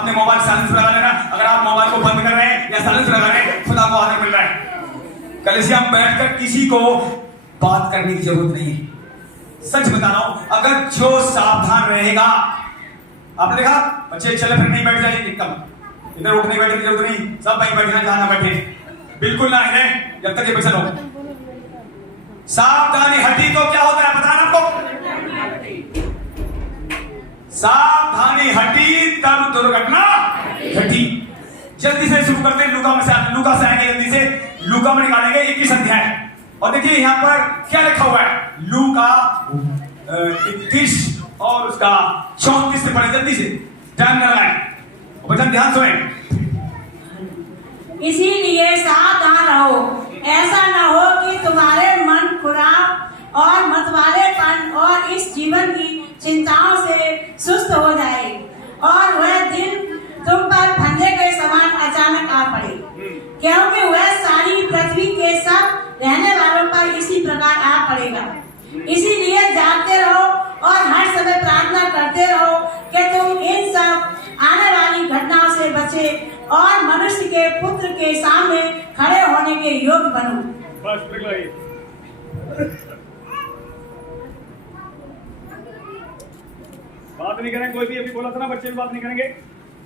अपने mobile silence लगा लेना। अगर आप मोबाइल को बंद कर रहे हैं या साइलेंस लगा रहे हैं, खुदा को आदर मिल रहा है। कलीसिया में बैठकर किसी को बात करने की जरूरत नहीं है। सच बता रहा हूं, अगर जो सावधान रहेगा, आपने देखा बच्चे चले फिर नहीं बैठ जाएंगे, एकदम इधर उठने बैठने की जरूरत नहीं, सब वहीं बैठना जहां ना बैठे, बिल्कुल ना हिले जब तक ये बच्चा लोग। सावधानी हटी तो क्या होता है बताना आपको? सावधानी हटी तब दुर्घटना घटी। जल्दी से शुरू करते हैं, लूका से आएंगे, जल्दी से लूका में निकालेंगे 21 अध्याय। और देखिए यहां पर क्या लिखा हुआ है, लूका 21 और उसका 34 से पढ़े जल्दी से, टाइम न लगाएं। बच्चन ध्यान सुने। इसीलिए सावधान रहो, ऐसा न हो कि तुम्हारे मन खुराक और मतवालेपन और इस जीवन की चिंताओं से सुस्त हो जाए और वह दिन तुम पर फंदे के समान अचानक आ पड़े, क्योंकि वह सारी पृथ्वी के सब रहने वालों पर इसी प्रकार आ पड़ेगा। इसीलिए जागते रहो और हर समय प्रार्थना करते रहो कि तुम इन सब आने वाली घटनाओं से बचे और मनुष्य के पुत्र के सामने खड़े होने के योग्य बनो। बात नहीं करेंगे, कोई भी अभी बोला था ना, बच्चे भी बात नहीं करेंगे,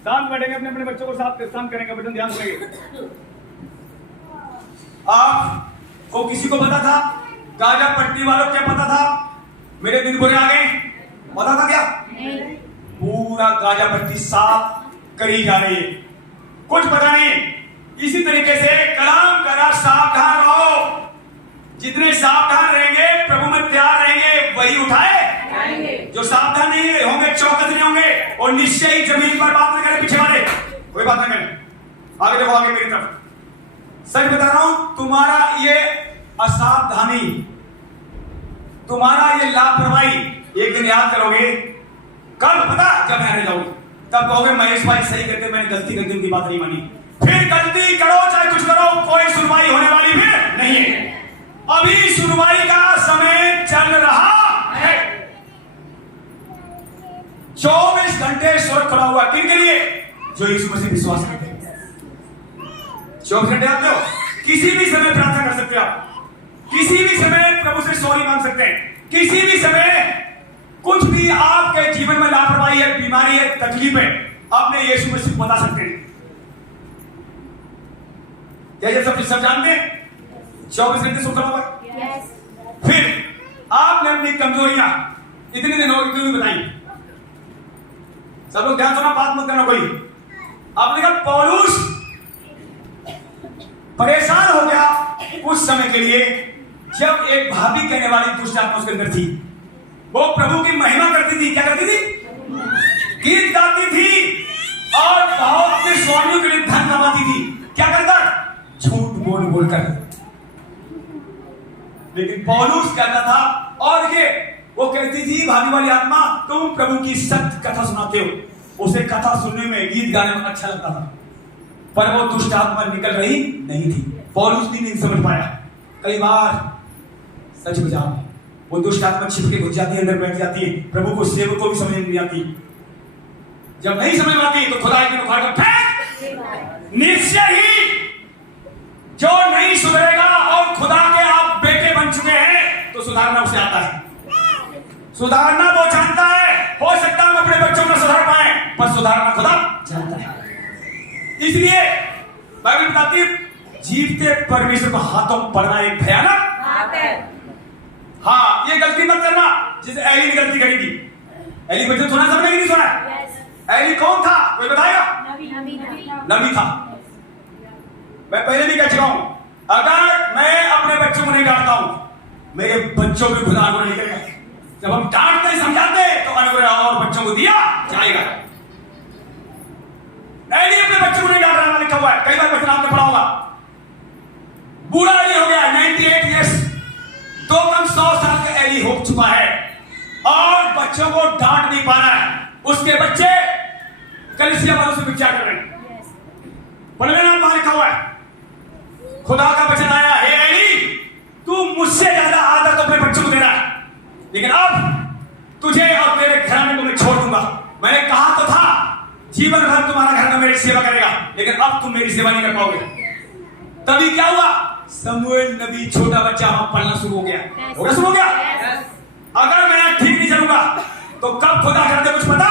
शांत बैठेंगे, अपने अपने बच्चों को शांत करेंगे। बच्चों ध्यान सुनेंगे। आपको किसी को पता था? गाजा पट्टी वालों को क्या पता था मेरे दिन बुरे आ गए? पता था क्या? पूरा गाजा पट्टी साफ करी जा रही है, कुछ पता नहीं। इसी तरीके से कलाम करा सावधान रहो। जितने सावधान रहेंगे, प्रभु में तैयार रहेंगे, वही उठाए। जो सावधान नहीं होंगे, चौकस नहीं होंगे, और निश्चय ही जमीन पर बात न करें, पीछे वाले कोई बात न करें। आगे देखो, आगे मेरी तरफ। सच बता रहा हूं, तुम्हारा ये असावधानी, तुम्हारा ये लापरवाही एक दिन याद करोगे। कब पता? जब मैं जाऊंगी तब कहोगे महेश भाई सही कहते, मैंने गलती करके उनकी बात नहीं मानी। फिर गलती करो चाहे कुछ करो, कोई सुनवाई होने वाली भी नहीं है। अभी सुनवाई का समय चल रहा है। 24 घंटे स्वर्ग खड़ा हुआ किनके लिए? जो यीशु मसीह विश्वास करते हैं। 24 घंटे आते हो, किसी भी समय प्रार्थना कर सकते हो आप, किसी भी समय प्रभु से सॉरी मांग सकते हैं, किसी भी समय कुछ भी आपके जीवन में लापरवाही है, बीमारी है, तकलीफ है, आपने यीशु मसीह को बता सकते हैं। क्या ये सब जानते हैं? 24 घंटे सुख खड़ा हुआ। फिर आपने अपनी कमजोरियां इतने दिन हो क्यों बताई? सब लोग ध्यान सुना, बात मत करना कोई। आपने कहा पौलुस परेशान हो गया कुछ समय के लिए, जब एक भाभी कहने वाली दुष्ट आत्मा उसके अंदर थी। वो प्रभु की महिमा करती थी। क्या करती थी? गीत गाती थी और अपने स्वामियों के लिए धन कमाती थी। क्या करता? झूठ बोल बोलकर। लेकिन पौलुस कहता था, और ये वो कहती थी भाभी वाली आत्मा, तुम प्रभु की सत्य कथा सुनाते हो। उसे कथा सुनने में, गीत गाने में अच्छा लगता था, पर वो दुष्ट आत्मा निकल रही नहीं थी। पौलुस भी नहीं समझ पाया। कई बार सच बजाओ, वो दुष्ट आत्मा छिप के घुस जाती है, अंदर बैठ जाती है। प्रभु को, सेवक को भी समझ नहीं आती। जब नहीं समझ में आती तो खुदा के उखाड़ कर फेंक। निश्चय ही जो नहीं सुधरेगा और खुदा के आप बेटे बन चुके हैं, तो सुधारना उसे आता है। सुधारना वो जानता है। हो सकता है हम अपने बच्चों को सुधार पाए, पर सुधारना खुदा जानता है। इसलिए बाइबल बताती है, जीवते परमेश्वर को हाथों में पड़ना एक भयानक बात है। हाँ, ये गलती मत करना जिसे एली ने गलती करी थी। एली बच्चे सुना, सबने नहीं सुना? एली कौन था? कोई बताएगा? नबी था। मैं पहले भी कह चुका हूं, अगर मैं अपने बच्चों को नहीं डांटता हूं, मेरे बच्चों को खुदा अनुग्रह नहीं करेगा। जब हम डांटते समझाते तो अनुग्रह और बच्चों को दिया जाएगा। एली अपने बच्चों को नहीं डांट रहा, लिखा हुआ है, कई बार वचन आपने पढ़ा होगा। बूढ़ा एली हो गया, 98 ईयर्स, 2 कम 100 साल का एली हो चुका है और बच्चों को डांट नहीं पा रहा है। उसके बच्चे कलीसिया वालों से विचार कर रहे हैं। पढ़ लेना, वहां लिखा हुआ है, खुदा का वचन आया, हे एली, तू मुझसे ज्यादा आदर तो अपने बच्चों को दे रहा है, लेकिन अब तुझे और तेरे घराने को मैं छोड़ दूंगा। मैंने कहा तो था, जीवन भर तुम्हारा घर में मेरी सेवा करेगा, लेकिन अब तुम मेरी सेवा नहीं कर पाओगे। तभी क्या हुआ, शमूएल नबी छोटा बच्चा वहां पढ़ना शुरू हो गया। शुरू हो गया। अगर मैं ठीक नहीं चलूंगा तो कब खुदा कर दे कुछ पता,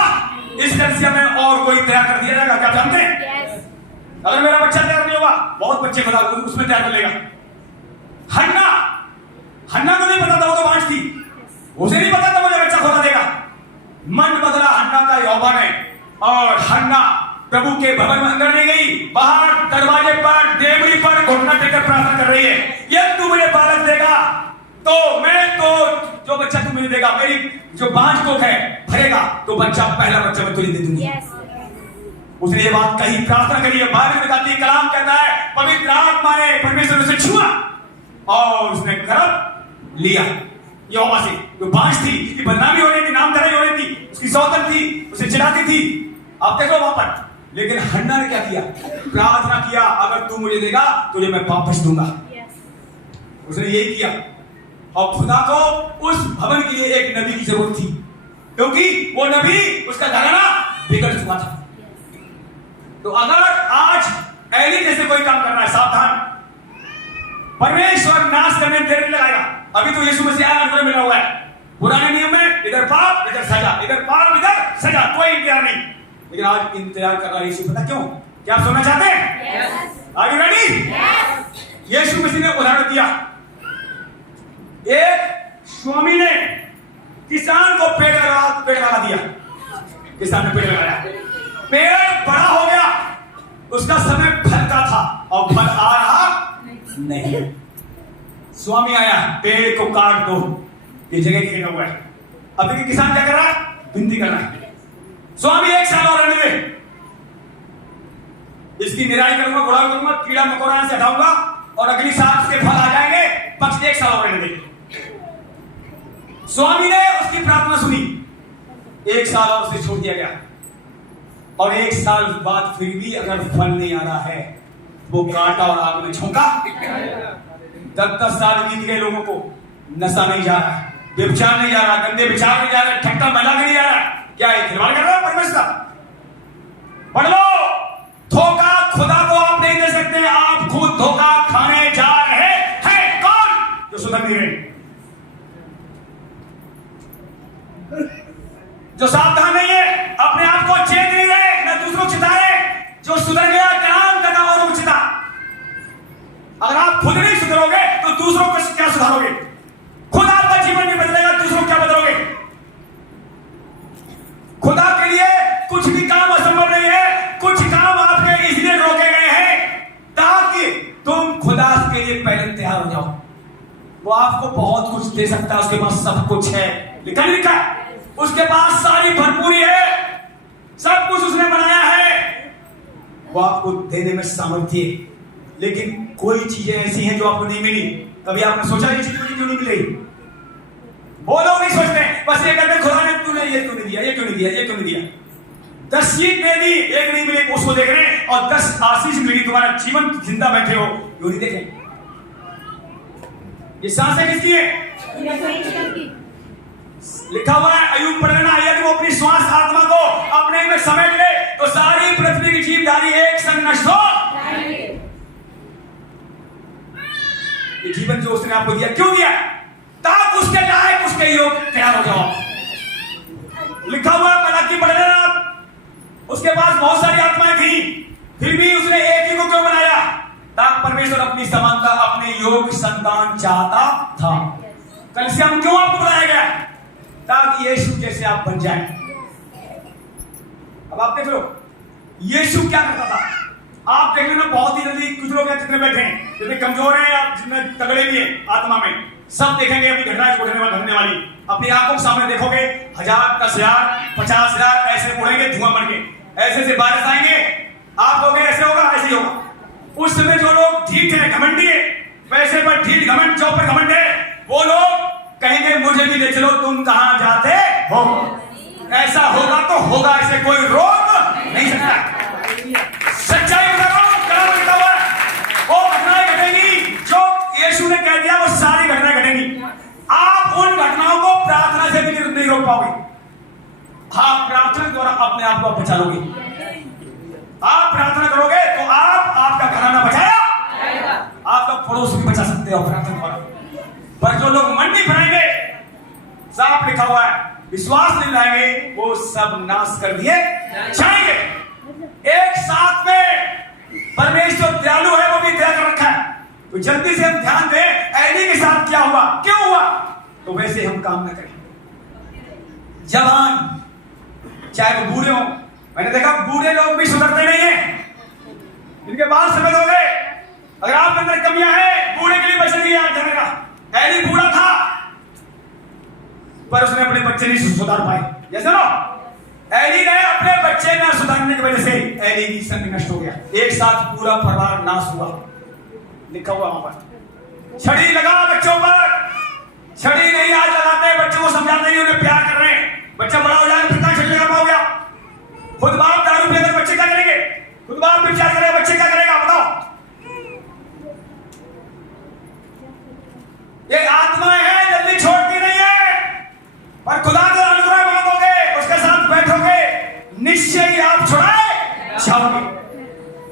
इस कलीसिया में और कोई तैयार कर दिया जाएगा, क्या जानते हैं? अगर मेरा बच्चा तैयार नहीं होगा, बहुत बच्चे खुदा उसमें तैयार कर लेगा। हन्ना को नहीं पता था, वो तो बांझ थी, उसे नहीं पता था मुझे बच्चा खुदा देगा। मन बदला हन्ना का यहोवा ने, और हन्ना प्रभु के भवन में अंदर नहीं गई, बाहर दरवाजे पर देवड़ी पर घुटना टेकर प्रार्थना कर रही है, यदि तू मुझे बालक देगा तो मैं तो जो बच्चा तू मुझे देगा, मेरी जो बांझ को है भरेगा तो बच्चा, पहला बच्चा मैं तुझे दे दूंगी। उसने ये बात कही, प्रार्थना करी है। बाइबल में कहती है, कलाम कहता है, पवित्र आत्मा ने परमेश्वर उसे छुआ और उसने गर्भ लिया यहोवा से। जो बांझ थी, उसकी बदनामी हो रही थी, नामधराई हो रही थी, उसकी सौतन थी, उसे चिढ़ाती थी। आप देखो वहां पर, लेकिन हन्ना ने क्या किया, प्रार्थना किया, अगर तू मुझे देगा तुझे मैं वापस दूंगा। उसने यही किया। और खुदा को उस भवन के लिए एक नबी की जरूरत थी, क्योंकि वो नबी, उसका घराना बिगड़ चुका था। तो अगर आज एली जैसे कोई काम करना है, सावधान, परमेश्वर नाश करने में देर नहीं लगाएगा। अभी तो यीशु मसीह आया, अंदर मिला हुआ है। पुराने नियम में इधर पाप इधर सजा, इधर पाप इधर सजा, कोई इंतजार नहीं। लेकिन आज इंतजार कर रहा है यीशु। पता क्यों? क्या आप सुनना चाहते हैं? Are you ready? यीशु मसीह ने उदाहरण दिया। एक स्वामी ने किसान को पेड़ लगा दिया। किसान ने पेड़ लगाया, पेड़ बड़ा हो गया, उसका समय फल का था और फल आ रहा नहीं। स्वामी आया, पेड़ को काट दो, ये जगह घेरा हुआ है। अब देखिए किसान क्या कर रहा है, विनती कर रहा है, स्वामी 1 साल और रहने दे, इसकी निराई करूंगा, गुड़ाई करूंगा, कीड़ा मकोड़ा से हटाऊंगा और अगली साल इसके फल आ जाएंगे, बस 1 साल और रहने दे। स्वामी ने उसकी प्रार्थना सुनी, 1 साल और उसे छोड़ दिया गया। और 1 साल बाद फिर भी अगर फल नहीं आ रहा है, वो काटा और आग में झोंका। 10-10 साल बीत गए, लोगों को नशा नहीं जा रहा, व्यभिचार नहीं जा रहा, गंदे विचार नहीं जा रहा, ठट्टा महिला नहीं जा रहा। क्या ये खिलवाड़ कर रहा है परमेश्वर? पढ़ लो, धोखा खुदा को आप नहीं दे सकते, आप खुद धोखा खाने जा रहे हैं। कौन? जो सुधर नहीं रहे, जो सावधान नहीं है, अपने आप को चेत नहीं रहे, न दूसरों को चिता रहे। जो सुधर गया काम करना और उचिता। अगर आप खुद नहीं सुधरोगे तो दूसरों को क्या सुधारोगे? खुद आपका जीवन नहीं बदलेगा, दूसरों को क्या बदलोगे? खुदा के लिए कुछ भी काम असंभव नहीं है। कुछ काम आपके इसलिए रोके गए हैं ताकि तुम खुदा के लिए पहले तैयार हो जाओ। वो आपको बहुत कुछ दे सकता है, उसके पास सब कुछ है, लिखा है, उसके पास सारी भरपूरी है, सब कुछ उसने बनाया है, वो आपको देने में सामर्थ्य है। लेकिन कोई चीजें ऐसी हैं जो आपको नहीं मिली। कभी आपने सोचा ये चीज मुझे क्यों नहीं मिली? वो लोग नहीं सोचते, बस ये कहते खुदा ने तूने ये क्यों नहीं दिया, ये क्यों नहीं दिया, ये क्यों नहीं दिया। 10 सीख दे दी, एक नहीं मिली, उसको देख रहे हैं, और 10 आशीष मिली, तुम्हारा जीवन जिंदा बैठे हो, क्यों नहीं देखे? ये सांसें किसकी है? लिखा हुआ है, अय्यूब पढ़ लेना, यदि वो अपनी श्वास आत्मा को अपने में समेट ले तो सारी पृथ्वी की जीवधारी एक संग नष्ट हो। ये जीवन जो उसने आपको दिया, क्यों दिया? ताकि उसके लायक, उसके योग तैयार हो जाओ। लिखा हुआ है, मलाकी पढ़ लेना आप। उसके पास बहुत सारी आत्माएं थी, फिर भी उसने एक ही को क्यों बनाया? ताकि परमेश्वर अपनी समानता, अपने योग संतान चाहता था। कलीसिया में क्यों आपको बनाया गया? ताकि यीशु जैसे आप बन जाएं। अब आप देख लो यीशु क्या करता था। आप देख लेना, बहुत ही जल्दी कुछ लोग जितने बैठे हैं, जितने कमजोर हैं या जितने तगड़े भी हैं आत्मा में, सब देखेंगे अपनी घटनाएं घटने वाली। अपनी आंखों के सामने देखोगे 1000, 10,000, 50,000 ऐसे उड़ेंगे धुआं बन के, ऐसे बारिश आएंगे, आप कहोगे ऐसे होगा, ऐसे ही होगा। उस समय जो लोग ठीक है, घमंडी है, पैसे पर ठीक घमंड, जॉब पर घमंड है, वो लोग कहेंगे मुझे भी ले चलो, तुम कहां जाते हो। ऐसा होगा तो होगा, ऐसे कोई रोक नहीं सकता। सच्चाई बता रहा हूं, कलाम में लिखा हुआ है, वो घटनाएं घटेंगी जो यीशु ने कह दिया, वो सारी घटनाएं घटेंगी। आप उन घटनाओं को प्रार्थना से भी नहीं रोक पाओगे। आप प्रार्थना द्वारा अपने आप को बचा लोगे। आप प्रार्थना करोगे तो आप आपका घराना बचाया, आपका पड़ोस भी बचा सकते हो प्रार्थना द्वारा। पर जो लोग मन नहीं बनाएंगे, साफ लिखा हुआ है, विश्वास नहीं लाएंगे, वो सब नाश कर दिए जाएंगे। एक साथ में परमेश्वर दयालु है, वो भी दया कर रखा है। तो जल्दी से हम ध्यान दें एली के साथ क्या हुआ, क्यों हुआ, तो वैसे हम काम न करें। जवान चाहे वो बूढ़े हो, मैंने देखा बूढ़े लोग भी सुधरते नहीं हैं, इनके बाल सफेद हो गए। अगर आप अंदर कमियां हैं, बूढ़े के लिए बचने की याद जानेगा। एली बूढ़ा था पर उसने अपने बच्चे नहीं सुधार पाए। जैसे ना एली ने अपने बच्चे न सुधारने की वजह से एली की संग नष्ट हो गया, एक साथ पूरा परिवार नाश हुआ। लिखा हुआ वहां पर, छड़ी लगा बच्चों पर, छड़ी नहीं आज लगाते, बच्चों को समझाते नहीं, उन्हें प्यार कर रहे हैं। बच्चा बड़ा हो जाए, पिता छड़ी लगा पाओगे। खुद बाप दारू पीकर बच्चे क्या करेंगे, खुद बाप विचार करेगा, बच्चे क्या करेगा बताओ। ये आत्माएं हैं, जल्दी छोड़ती नहीं है, पर खुदा का अनुग्रह मांगोगे, उसके साथ बैठोगे, निश्चय ही आप छुड़ाए जाओगे।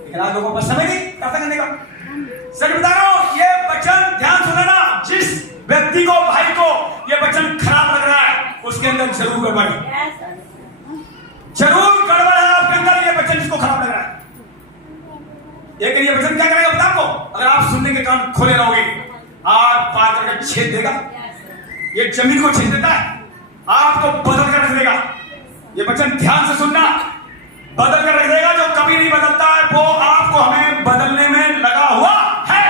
लेकिन आज लोगों पर समय नहीं प्रार्थना करने का। सच बता रहा हूं, ये वचन ध्यान सुनना, जिस व्यक्ति को, भाई को ये वचन खराब लग रहा है, उसके अंदर जरूर गड़बड़ है, जरूर गड़बड़ है आपके अंदर। ये वचन जिसको खराब लग रहा है, लेकिन ये वचन क्या करेगा बता आपको, अगर आप सुनने के कान खोले रहोगे, आर पार करके छेद देगा। ये जमीन को छेद देता है, आपको बदल कर रख देगा। ये वचन ध्यान से सुनना, बदल कर रख देगा। जो कभी नहीं बदलता है वो आपको हमें बदलने में लगा हुआ है।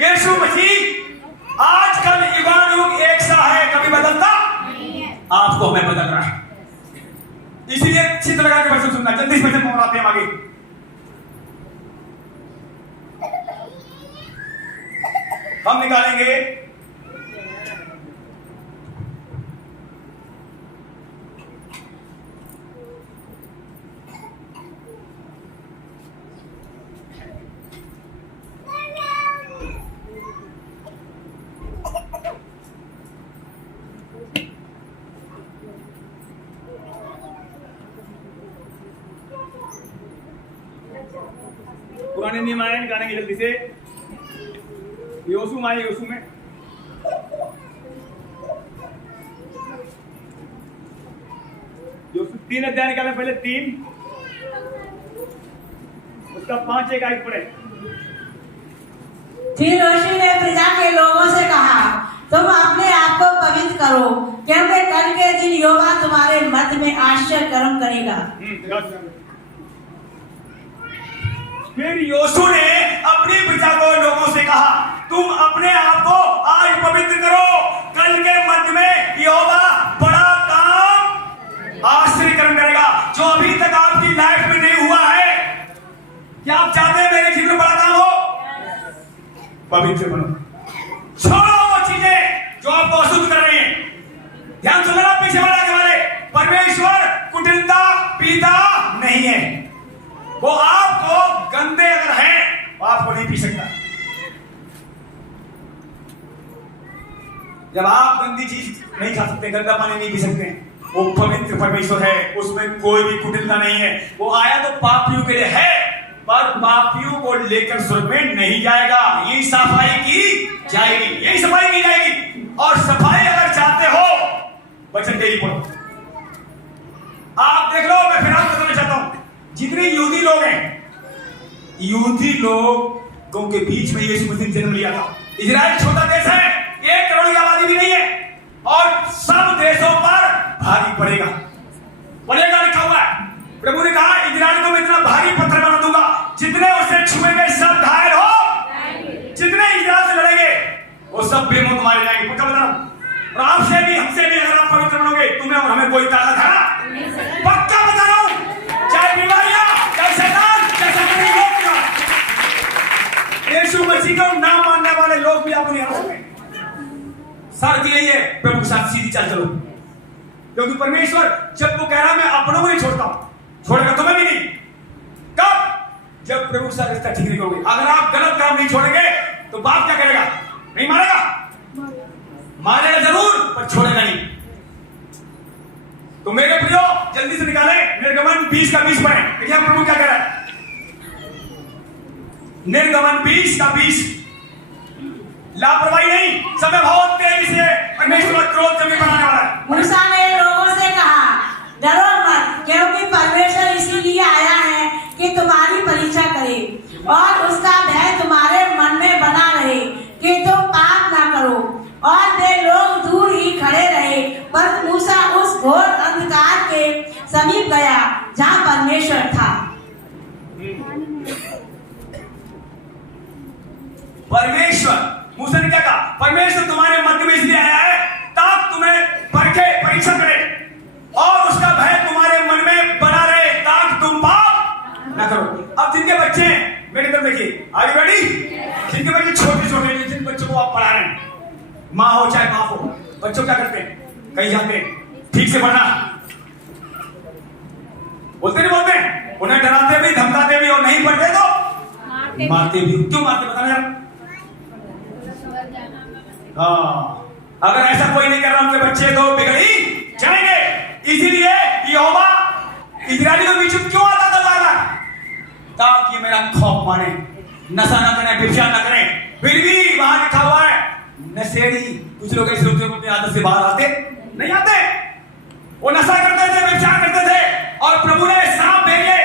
यीशु मसीह आजकल युगानुयुग एक सा है, कभी बदलता आपको हमें बदल रहा है। इसीलिए चित्र लगा के वचन सुनना। जल्दी से वचन को बढ़ाते हैं आगे। हम निकालेंगे पुराने नियम आए, निकालेंगे जल्दी से। योसू आए, योसू में योसू 3 अध्याय निकालें पहले, 3 उसका 5 एक आयत पढ़े। फिर योशू ने प्रजा के लोगों से कहा, तुम अपने आप को पवित्र करो, क्योंकि कल के दिन यहोवा तुम्हारे मध्य में आश्चर्य कर्म करेगा। फिर योशू ने अपनी प्रजा को लोगों से कहा, तुम अपने आप को आज पवित्र करो, कल के मध्य में यहोवा बड़ा काम आश्चर्य कर्म करेगा, जो अभी तक आपकी लाइफ में नहीं हुआ है। क्या आप चाहते हैं मेरे जीवन में बड़ा काम हो? पवित्र बनो, छोड़ो वो चीजें जो आपको अशुद्ध कर रही हैं। ध्यान सुनना पीछे वाला के वाले, परमेश्वर कुटिलता पीता नहीं है। वो आपको गंदे अगर हैं, वो आपको नहीं पी सकता। जब आप गंदी चीज नहीं खा सकते, गंदा पानी नहीं पी सकते, वो पवित्र परमेश्वर है, उसमें कोई भी कुटिलता नहीं है। वो आया तो पापियों के लिए है, पर पापियों को लेकर स्वर्ग में नहीं जाएगा। यही सफाई की जाएगी, यही सफाई की जाएगी। और सफाई अगर चाहते हो, वचन डेली पढ़ो। आप देख लो, मैं फिर आपको बताना चाहता हूं, जितने यहूदी लोग हैं, यहूदी लोगों के बीच में यीशु मसीह ने जन्म लिया था। इजराइल छोटा देश है, 1 करोड़ की आबादी भी नहीं है, और सब देशों पर भारी पड़ेगा, पड़ेगा लिखा हुआ है। प्रभु ने कहा, इजराइल को मैं इतना भारी पत्थर बना दूंगा, जितने उसे छुएंगे सब घायल हो, जितने इजराइल से लड़ेंगे वो सब बेमौत मारे जाएंगे। पक्का बता रहा हूं। और आपसे भी, हमसे भी अगर आप पवित्र बनोगे, तुम्हें और हमें कोई ताकत है? पक्का बता रहा हूं। चाहे बीमारियां, चाहे शैतान, चाहे संकट होगा, यीशु मसीह को ना मानने वाले लोग भी आपको नहीं हरा सकते। शर्त यही है, प्रभु के साथ सीधी चाल चलो, क्योंकि परमेश्वर जब वो कह रहा मैं अपनों को नहीं छोड़ता हूं, छोड़ेगा तुम्हें भी नहीं। कब? जब प्रभु के साथ रिश्ता ठीक नहीं करोगे। अगर आप गलत काम नहीं छोड़ेंगे तो बाप क्या करेगा? नहीं मारेगा, मारेगा जरूर पर छोड़ेगा नहीं। तो मेरे प्रियो जल्दी से निकाले निर्गमन 20 का 20 पढ़े। देखिए हम प्रभु क्या कह रहा है। निर्गमन 20 का 20। लापरवाही नहीं, समय बहुत तेजी से परमेश्वर क्रोध जमी बनाने वाला है। मूसा ने लोगों से कहा, डरो मत, क्योंकि परमेश्वर इसीलिए आया है कि तुम्हारी परीक्षा करे और उसका भय तुम्हारे मन में बना रहे कि तुम पाप ना करो। और वे लोग दूर ही खड़े रहे, पर मूसा उस घोर अंधकार के समीप गया जहाँ परमेश्वर था। परमेश्वर, मूसा ने क्या कहा? परमेश्वर तुम्हारे मध्य में इसलिए आया है ताकि तुम्हें परखे, परीक्षा करे और उसका भय तुम्हारे मन में बना रहे ताकि तुम पाप ना करो। अब जिनके बच्चे हैं मेरी तरफ देखिए, आगे बढ़ी। जिनके बच्चे छोटे छोटे, जिन बच्चों को आप पढ़ा रहे हैं, माँ हो चाहे बाप हो, बच्चों क्या करते हैं? कहीं जाते हैं, ठीक से पढ़ना बोलते नहीं बोलते, उन्हें डराते भी, धमकाते भी, और नहीं पढ़ते तो मारते भी। क्यों मारते बताना यार? हाँ, अगर ऐसा कोई नहीं कर रहा उनके बच्चे तो बिगड़ ही जाएंगे। इसीलिए यहोवा इस्राएली के बीच में क्यों आता था बार बार? ताकि मेरा खौफ माने, नशा ना करें, व्यभिचार ना करें। फिर भी वहां लिखा हुआ है नशेड़ी। कुछ लोग ऐसे होते हैं अपनी आदत से बाहर आते नहीं आते, वो नशा करते थे, व्यभिचार करते थे, और प्रभु ने सांप भेजे,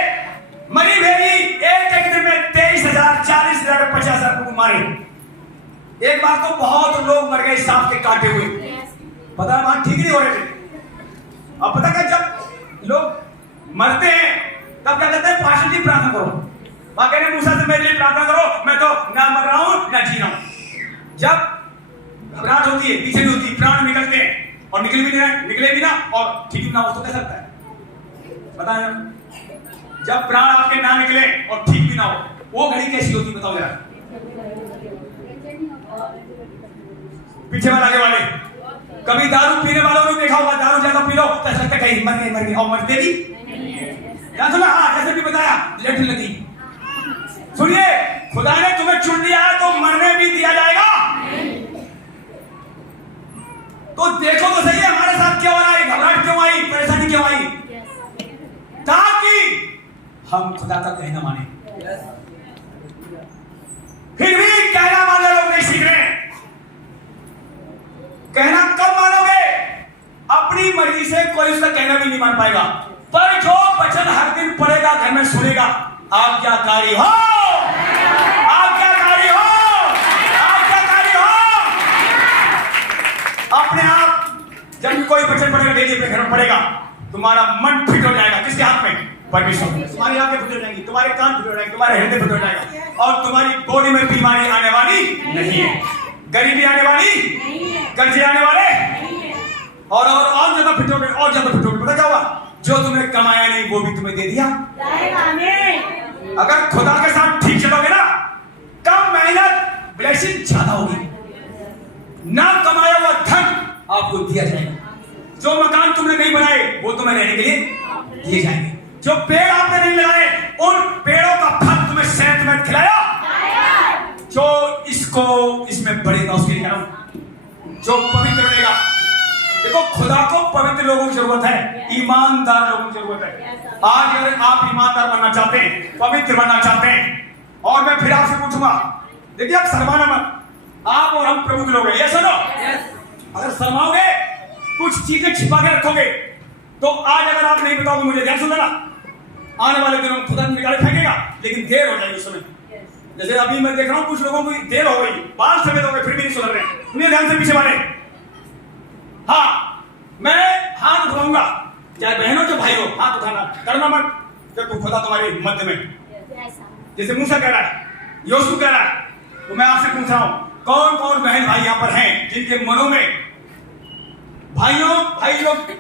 मरी भेजी, एक दिन में 23,000, 40,000, 50,000 को मारे। एक बार तो बहुत लोग मर गए सांप के काटे हुए। पता है बात ठीक नहीं हो रहे थे। अब पता क्या, जब लोग मरते हैं तब क्या कहते हैं? पास्टर जी प्रार्थना करो। वहां कहने मूसा से मेरे लिए प्रार्थना करो, मैं तो ना मर रहा हूं ना जी रहा हूं। जब घबराहट होती है, पीछे भी होती है, प्राण निकलते हैं और निकले भी ना और ठीक भी ना हो तो कैसा लगता है? पता है जब प्राण आपके ना निकले और ठीक भी ना हो, वो घड़ी कैसी होती बताओ जरा। पीछे वाले आगे वाले, कभी दारू पीने वालों ने देखा होगा, दारू ज्यादा पी लो तो ऐसा लगता है कहीं मर गए और मरते भी क्या सुना? हाँ, जैसे भी बताया लट लगी। सुनिए, खुदा ने तुम्हें चुन लिया है तो मरने भी दिया जाएगा। तो देखो तो सही है हमारे साथ क्या हो रहा है, घबराहट क्यों आई, परेशानी क्यों आई? ताकि हम खुदा का कहना माने। फिर भी कहना माने लोग नहीं सीख रहे। कहना कब मानोगे? अपनी मर्जी से कोई उसका कहना भी नहीं मान पाएगा, पर जो वचन हर दिन पढ़ेगा, घर में सुनेगा, आज्ञाकारी हो, आज्ञाकारी हो, आज्ञाकारी हो। अपने आप जब कोई वचन पढ़ेगा, डेली पे घर में पढ़ेगा, तुम्हारा मन फिट हो जाएगा। किसके हाथ में? परमेश्वर। तुम्हारी आंखें फिट हो जाएंगी, तुम्हारे कान फिट हो जाएंगे, तुम्हारे हृदय फिट हो जाएगा, और तुम्हारी बॉडी में बीमारी आने वाली नहीं है, गरीबी आने वाली, कर्जे आने वाले, और ज्यादा फिट हो गए, और ज्यादा फिट हो गए। पता क्या हुआ? जो तुमने कमाया नहीं वो भी तुम्हें दे दिया। अगर खुदा के साथ ठीक चलोगे ना, कम मेहनत, ब्लेसिंग ज्यादा होगी। ना कमाया हुआ धन आपको दिया जाएगा। जो मकान तुमने नहीं बनाए वो तुम्हें रहने के लिए दिए जाएंगे। जो पेड़ आपने नहीं लगाए उन पेड़ों का फल तुम्हें सेहतमंद खिलाया। जो इसको इसमें बढ़ेगा उसके लिए जो पवित्र बनेगा। देखो, खुदा को पवित्र लोगों की जरूरत है, ईमानदार लोगों की जरूरत है। आज अगर आप ईमानदार बनना चाहते हैं, पवित्र बनना चाहते हैं, और मैं फिर आपसे पूछूंगा, देखिए आप शर्माना मत, आप और हम प्रभु के लोग हैं, ये सुनो। अगर शर्माओगे, कुछ चीजें छिपा के रखोगे, तो आज अगर आप नहीं बताओगे मुझे, ध्यान सुनना, आने वाले दिनों में खुदा निकाले फेंकेगा, लेकिन देर हो जाएगी उस समय। जैसे अभी मैं देख रहा हूं कुछ लोगों को देर हो गई, बाल सफेद हो गए, फिर भी नहीं सुधर रहे। उन्हें ध्यान से पीछे मारे। हाँ, मैं हाथ उठाऊंगा, चाहे बहनों चाहे भाई हो, हाथ उठाना, करना मत, देखो खुदा तुम्हारे मध्य में। जैसे मूसा कह रहा है, योशू कह रहा है, तो मैं आपसे पूछ रहा हूं, कौन कौन बहन भाई यहाँ पर हैं जिनके मनों में भाई लोग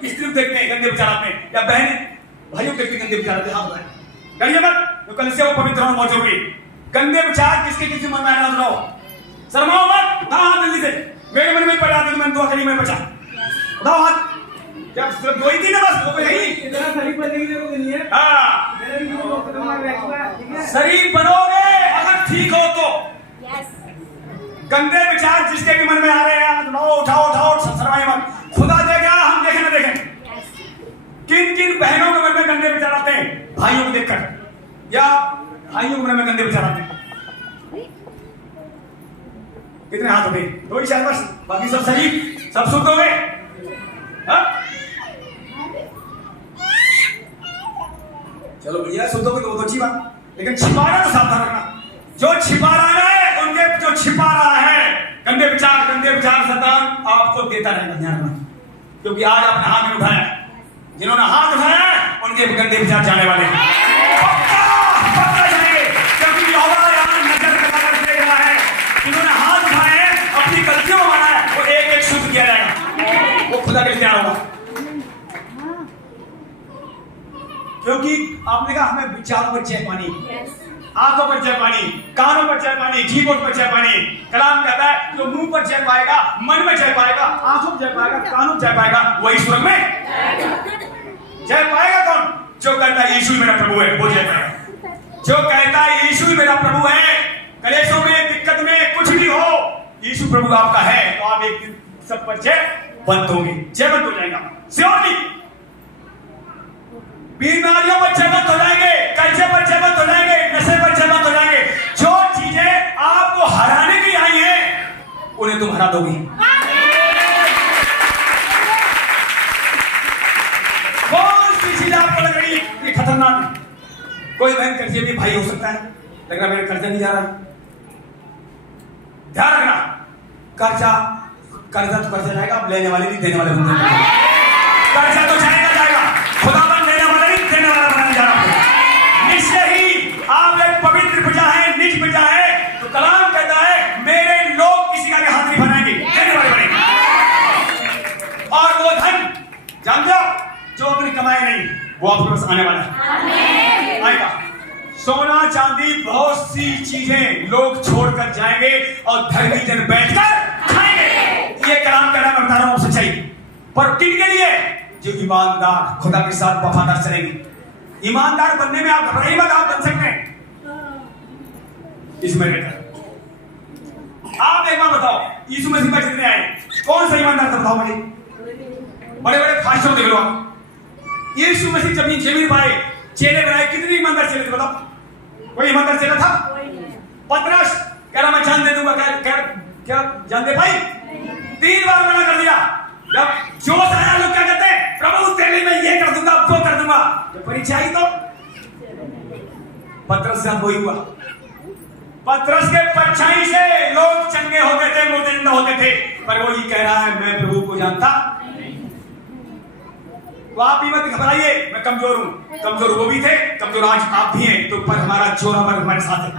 स्त्री देखते हैं गंदे विचार आते हैं, या बहन भाइयों देखते गंदे विचार आते हैं? हाथ उठाएं, करिए मत, तो कल से वो पवित्र होना बहुत जरूरी। गंदे विचार किसके किसी मन में आना सुनाओ, शर्माओ मत। हाँ, जल्दी से, मेरे मन में पड़ा तो मैंने दुआ करी, मैं बचा। उठाओ हाथ, क्या सिर्फ दो ही थी ना, बस दो ही। शरीफ बनने की जरूरत नहीं है। हाँ, शरीफ बनोगे अगर ठीक हो तो। गंदे विचार जिसके भी मन में आ रहे हैं, उठाओ, शर्माइए मत। खुदा देखेगा, हम देखें ना देखें। या भाइयों उम्र में गंदे विचार आते हैं? कितने हाथ हो गए? 2 ही 4 वर्ष, बाकी सब सही, सब शुद्ध हो गए। चलो भैया शुद्ध हो गए तो अच्छी बात, लेकिन छिपाना तो सावधान रखना। जो छिपा रहा है उनके जो छिपा रहा है गंदे विचार शैतान आपको देता रहेगा, ध्यान रखना। क्योंकि आज आपने हाथ नहीं उठाया, जिन्होंने हाथ उठाया उनके गंदे विचार जाने वाले हैं। पक्का जाएंगे, क्योंकि यहोवा यहाँ नजर लगाकर देख रहा है। जिन्होंने हाथ उठाए हैं अपनी गलतियों में माना है, वो एक एक शुद्ध किया जाएगा, वो खुदा के लिए तैयार होगा। क्योंकि आपने कहा हमें विचारों पर जय पानी, आंखों पर जय पानी, कानों पर जय पानी, जीभों पर जय पानी। कलाम कहता है जो मुंह पर जय पाएगा, मन में जय पाएगा, आंखों में जय पाएगा, कानों में जय पाएगा, वही स्वर्ग में जय पाएगा। कौन? जो कहता है यीशु मेरा प्रभु है, वो जय पाएगा। जो कहता है यीशु मेरा प्रभु है, कलेशों में दिक्कत में कुछ भी हो, यीशु प्रभु आपका है, तो आप एक दिन सब पर जय बंद होंगे, जय बंद हो जाएगा। श्योरली बीमारियों पर जयबंद हो जाएंगे, कर्जे पर जयबंद हो जाएंगे, नशे पर जयबंद हो जाएंगे। जो चीजें आपको हराने की आई हैं उन्हें तुम हरा दोगे। कौन सी चीज आपको लग रही है ये खतरनाक है? कोई बहन कर्जे भी भाई हो सकता है, लग रहा मेरा कर्जा नहीं जा रहा। ध्यान रखना, कर्जा तो कर्जा जाएगा, आप लेने वाले नहीं देने वाले बन जाएंगे। कर्जा तो जाएगा खुदावन लेने वाला नहीं देने वाला बनाने जा रहा है। निश्चय ही आप एक पवित्र प्रजा है, निज प्रजा है, तो कलाम कहता है मेरे लोग किसी का हाथ नहीं बनाएंगे, देने वाले बनेंगे। और वो धन जान जाओ जो अपनी कमाई नहीं, वो आपके पास आने वाला है, आएगा। सोना चांदी बहुत सी चीजें लोग छोड़कर जाएंगे और धर्मी जन बैठकर खाएंगे। ये कलाम कह रहा है, मैं बता रहा हूं सच्चाई। पर किनके लिए? जो ईमानदार खुदा के साथ वफादार चलेंगे। ईमानदार बनने में आप घबराइए मत, आप बन सकते हैं इसमें रहकर। आप एक बार बताओ, यीशु मसीह पर जितने आए कौन सा ईमानदार था बताओ मुझे? बड़े बड़े फास्टों देख लो आप। यीशु मसीह जब जमीन पाए, चेले बनाए, कितने ईमानदार चेले थे बताओ? कोई ईमानदार चेला था? पतरस कह रहा मैं जान दे दूंगा, क्या जान दे भाई? 3 बार मना कर दिया। जब जोश आया लोग क्या कहते हैं? प्रभु तेरे लिए मैं ये कर दूंगा, वो कर दूंगा। जब परीक्षा आई तो पतरस से वही हुआ। पतरस के परछाई से लोग चंगे होते थे, मुर्दे जिंदा होते थे, पर वो ये कह रहा है मैं प्रभु को जानता। तो आप भी मत घबराइए, मैं कमजोर हूं, कमजोर वो भी थे, कमजोर आज आप भी हैं, तो पर हमारा जोर हमारे साथ है।